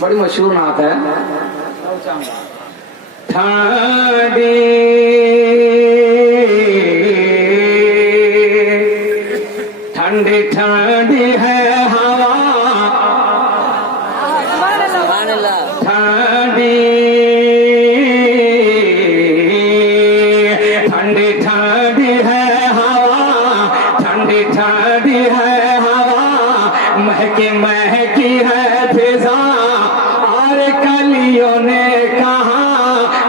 बड़ी मशहूर नात है। ठाडी ठंडी ठंडी है हवा, ठंडी ठंडी ठंडी है हवा, ठंडी ठंडी है हवा, महकी महकी है फिजा, और कलियों ने कहा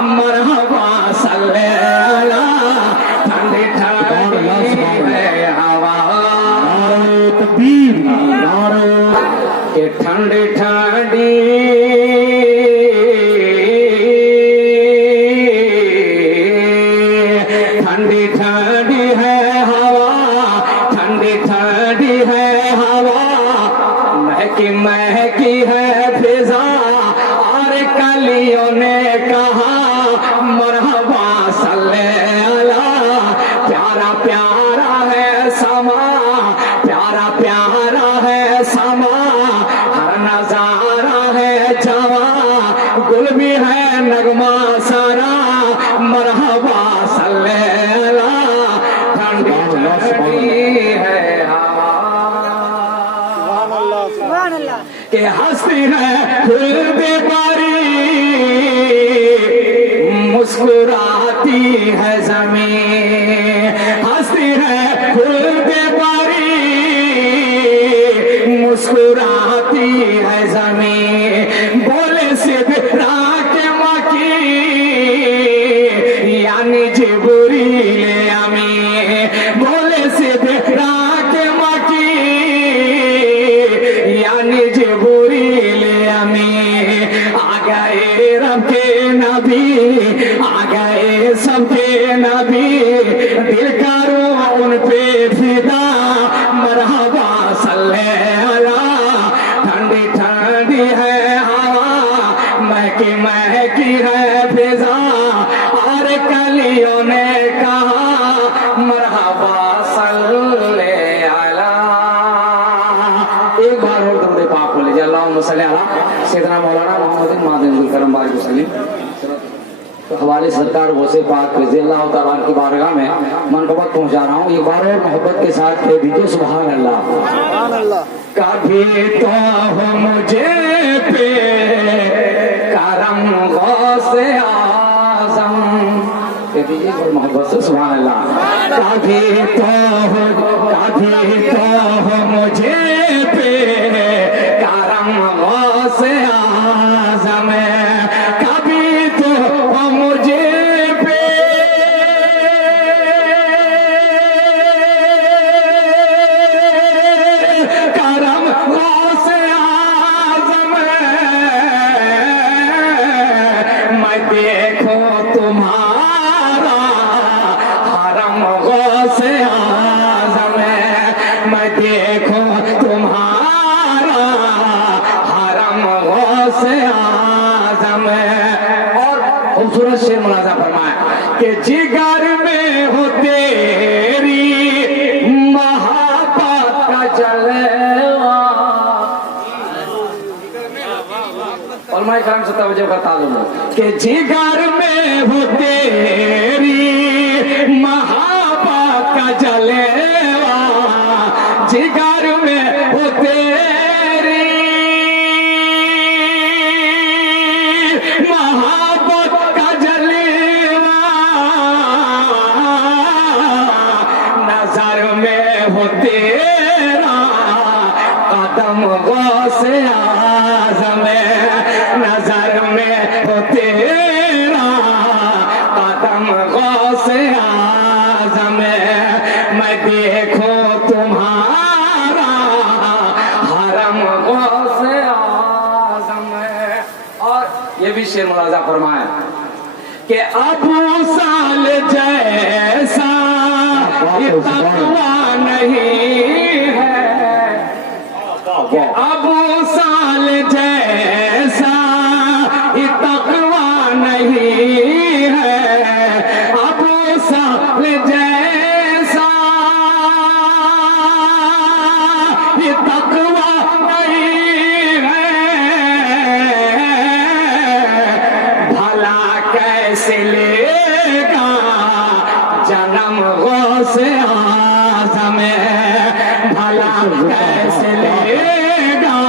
मरहबा सल्ले अला, ठंडी ठंडी है हवा, तकबीर के ठंडी ठंडी ठंडी ठंडी है हवा, ठंडी ठंडी है हवा, महकी महकी है फिजा, और कलियों ने कहा मरहबा सल्ले अला, प्यारा प्यारा है समा, प्यारा प्यारा है समा, हर नजारा है जवा, गुल भी है नगमा सारा, मरहबा सल्ले अला, ठंडी ठंडी है हवा, के हंसती है फिर बेपारी, मुस्कुराती है ज़मीन, हंसती है फिर बेपारी, मुस्कुराती है ज़मीन, बोले सिदरा के मकी, यानी जिब्रील अमीन, बोले सिदरा के मकी, यानी जिब्रील अमीन, आ गए रब के नबी, आ गए सबके नबी, दिल करो उन पे फिदा, मरहबा सल्ले अला, ठंडी ठंडी है हवा, महकी महकी है फिजा, और कलियों ने कहा मरहबा सल्ले अला। एक बार और दरूद पाक बोले जय अल्लाहुम्मा सल्ली अला सैयदना मौलाना मोहम्मद मादिन करम बारिक वसल्लम। तो हवाले सरकार गौसे पाक रज़ियल्लाहु तआला की बारगाह में मनक़बत पहुंचा रहा हूँ। एक बार और मोहब्बत के साथ कह दीजिए सुभान अल्लाह। सुभान अल्लाह। कभी तो हो मुझे पे करम गौसे आज़म, कह दीजिए और मोहब्बत से सुभान अल्लाह। कभी तो हो मुझे पे करम गौसे आज़म, कभी तो हो मुझे पे करम गौसे आज़म, मैं देखूं तुम्हारा हरम गौसे आज़म, मैं देखूं तुम्हारा हरम गौसे आज़म। और खूबसूरत शेर मुलाजा फरमाया कि जिगर में हो तेरी महाबत का जलवा, और मैं करम से तवज्जो का ताल्लुम कि जिगर में हो तेरी महाबत का जलवा, जिगर में हो तेरी महाबत का जलवा, नजर में हो तेरा कदम गौसे आज़म, नजर में हो तेरा कदम गौसे आज़म, मैं देखूं तुम्हारा हरम गौसे आज़म। और ये भी शेर मुलाजा फरमाया कि अबू साल जैसा तकवा नहीं है, कि अबू साल जैसा तकवा नहीं है, अबू साल जैसा तकवा नहीं है, कैसे लेगा जन्म गौसे आज़म भला कैसे लेगा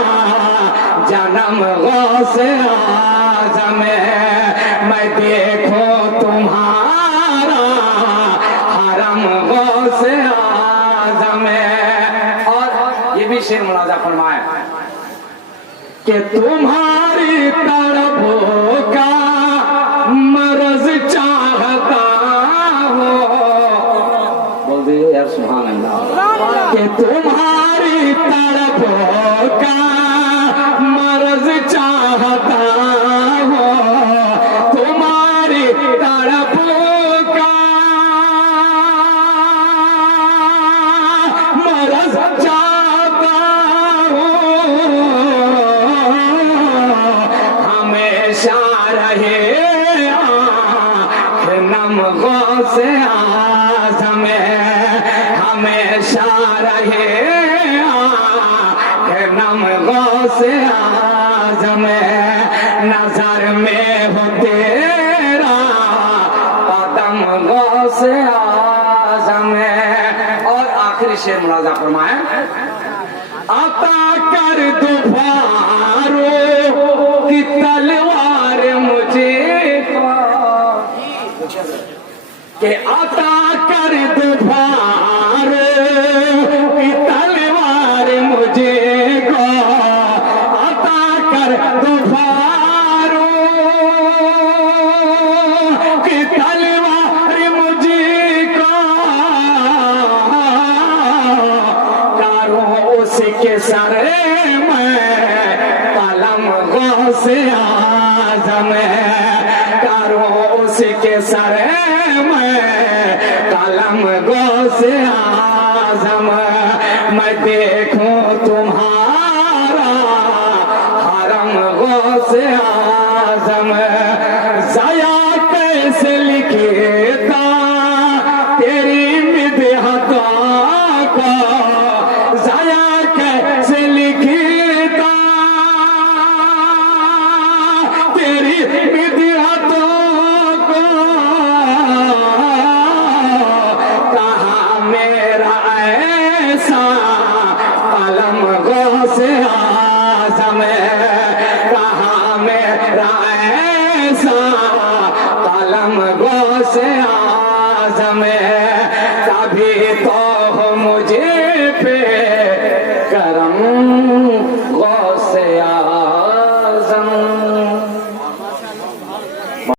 जन्म गौसे आज़म मैं देखो तुम्हारा हरम गौसे आज़म। और ये भी शेर मुलाजा फरमाए कि तुम्हारी तड़पों का मरज चाहता हो, बोल दिए यार सुभान अल्लाह, कि तुम्हारी तड़पों का मरज चाहता हो, तुम्हारी तड़पों का मरज चाहता हो, हमेशा रहे नम गौसे आज़म, हमेशा रहे नम गौसे आज़म, नजर में हो तेरा कदम गौसे आज़म। और आखिरी शेर मुलाजा फरमाए अता कर दोबारों की तलवार मुझे के अता कर दोबारों की तलवार मुझे को, अता कर दोबारों की तलवार मुझे को, कारो उसके सर में कलम गौसे आज़म, कारो उसके सर में कलम गौसे आज़म, मैं देखूं तुम्हारा हरम गौसे आज़म। ज़या कैसे लिखेता तेरी मिदहता को, ज़या कैसे लिखेता तेरी मिदहता को, कहा मेरा ऐसा कलम गौसे आज़म, कहा मेरा ऐसा कलम गौसे आज़म, कभी तो हो मुझे पे करम गौसे आज़म।